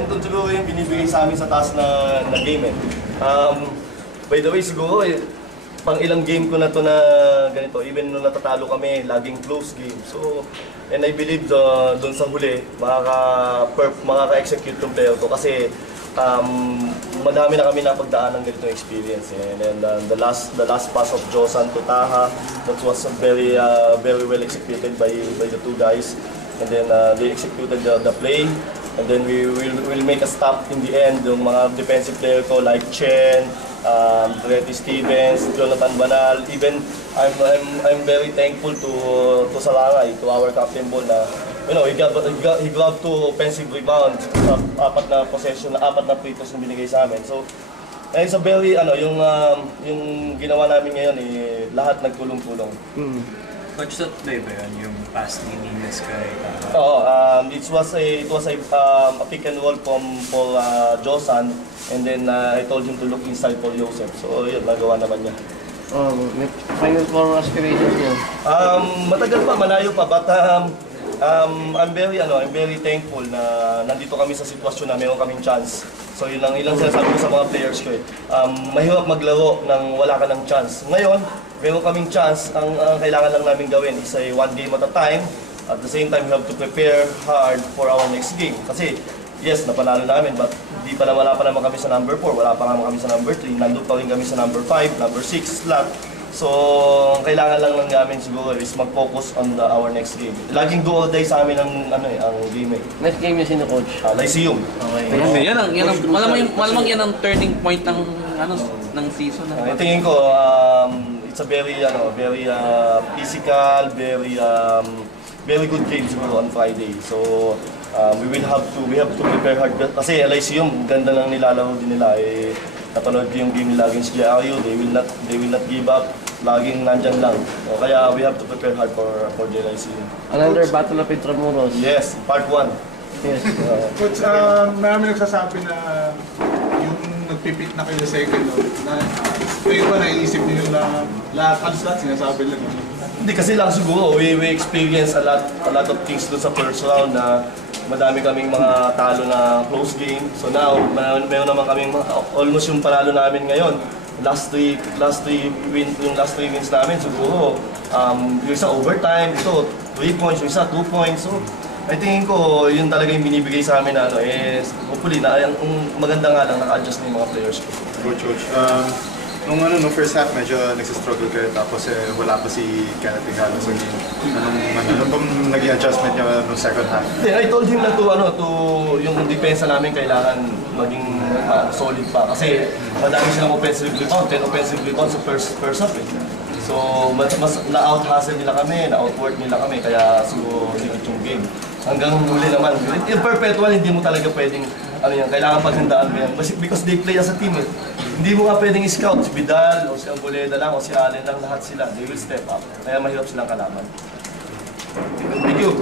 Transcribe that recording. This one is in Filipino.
Ito siguro yung binibigay sa amin sa taas na game eh. By the way, siguro pang ilang game ko na to na ganito, even nung natatalo kami, laging close game. So, and I believe doon sa huli, makaka-execute yung player ko kasi madami na kami napagdaan ng ganitong experience. And then the last pass of Josan to Taha, that was very well executed by the two guys. And then they executed the play. And then we will make a stop in the end. Yung mga defensive player ko like Chen, Retty Stevens, Jonathan Banal, even I'm very thankful to Salangay, to our captain Bol na he grabbed 2 offensive rebounds, apat na possession, apat na free throws na binigay sa amin. So it's a very yung ginawa namin ngayon lahat nagtulong-tulong. Coach, that play ba yun? Yung pass ni Nines kay Oo, it was a pick and roll for Josan, and then I told him to look inside for Joseph. So yun, nagawa naman niya. Final four aspirations niya? Matagal pa, malayo pa, but I'm very thankful na nandito kami sa sitwasyon na mayroon kaming chance. So yun lang ilang sinasabi ko sa mga players ko eh. Mahirap maglaro nang wala ka ng chance. Ngayon, meron kaming chance, ang kailangan lang namin gawin is a one game at a time. At the same time, we have to prepare hard for our next game. Kasi, yes, napanalo namin, but wala pa naman kami sa number 4, wala pa naman kami sa number 3, nandun pa rin kami sa number 5, number 6 slot. So, ang kailangan lang namin siguro is mag-focus on our next game. Laging do or die sa amin ang game eh. Next game niya sino, Coach? Lyceum. Okay. Malamang yan ang turning point ng season. I tingin ko, it's a very physical, very good game siguro on Friday. So we have to prepare hard kasi Lyceum ganda lang nilalaro din nila eh. Napanood ko yung game nila against JRU, they will not give up. Laging nandyan lang. So, kaya we have to prepare hard for the Lyceum. Another battle of Intramuros. Yes, part 1. Yes. Coach, marami nagsasabi na yung nagpipit na kayo sa second na kayo ba naiisip niyo na lahat sinasabi lang? Hindi kasi lang siguro, we experience a lot of things doon sa first round na madami kaming mga talo na close game. So now, meron naman kaming almost yung panalo namin ngayon. Last three wins namin siguro. Yung isa overtime, ito 3 points, yung isa 2 points. So I think ko yun talaga yung binibigay sa amin na hopefully na maganda nga lang naka-adjust na yung mga players ko. Coach, nung first half medyo nagsistruggle kayo tapos wala pa si Kenneth Tigalo sa game. Ano bang naging adjustment niya nung second half? I told him na yung depensa namin kailangan maging solid pa kasi madami silang offensive rebound, 10 offensive rebounds sa first half eh. So mas na-out-hustle nila kami, na-outwork nila kami kaya siguro yung game. Hanggang huli naman, in perpetual hindi mo talaga pwedeng kailangan paghandaan mo yan. Because they play as a team eh. Hindi mo nga pwedeng scout, si Vidal, o si Angoleda lang, o si Allen lang, lahat sila. They will step up. Kaya mahirap silang kalaman. Thank you.